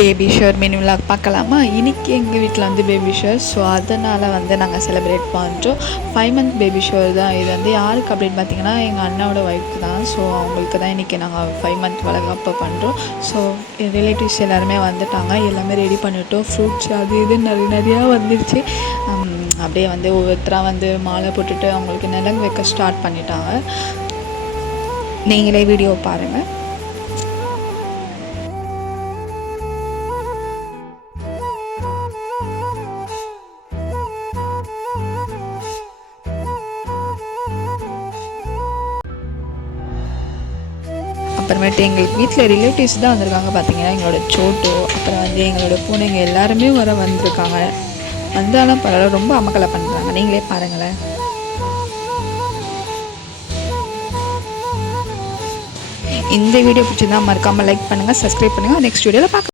Baby shower mini vlog பார்க்கலாமா? இன்றைக்கி எங்கள் வீட்டில் வந்து பேபி ஷவர். ஸோ அதனால் வந்து நாங்கள் செலிப்ரேட் பண்ணுறோம். 5 மந்த் பேபி ஷவர் தான். இது வந்து யாருக்கு அப்படின்னு பார்த்தீங்கன்னா எங்கள் அண்ணாவோட ஒய்ஃப்க்கு தான். ஸோ அவங்களுக்கு தான் இன்றைக்கி நாங்கள் 5 மந்த் வளகாப்பு பண்ணுறோம். ஸோ ரிலேட்டிவ்ஸ் எல்லாருமே வந்துட்டாங்க. எல்லாமே ரெடி பண்ணிட்டோம். ஃப்ரூட்ஸ் அது இது நிறையா வந்துடுச்சு. அப்படியே வந்து ஒவ்வொருத்தராக வந்து மாலை போட்டுட்டு அவங்களுக்கு நிலங்கு வைக்க ஸ்டார்ட் பண்ணிட்டாங்க. நீங்களே வீடியோ பாருங்கள். அப்புறமேட்டு எங்களுக்கு வீட்டில் ரிலேட்டிவ்ஸ் தான் வந்திருக்காங்க. பார்த்தீங்கன்னா எங்களோட சோட்டு, அப்புறம் வந்து எங்களோட பூனைங்க எல்லாருமே வந்திருக்காங்க. வந்தாலும் பரவாயில்ல, ரொம்ப அமக்கலை பண்ணுறாங்க. நீங்களே பாருங்களேன். இந்த வீடியோ பிடிச்சிருந்தா மறக்காமல் லைக் பண்ணுங்கள், சப்ஸ்கிரைப் பண்ணுங்கள். நெக்ஸ்ட் வீடியோவில் பார்க்கலாம்.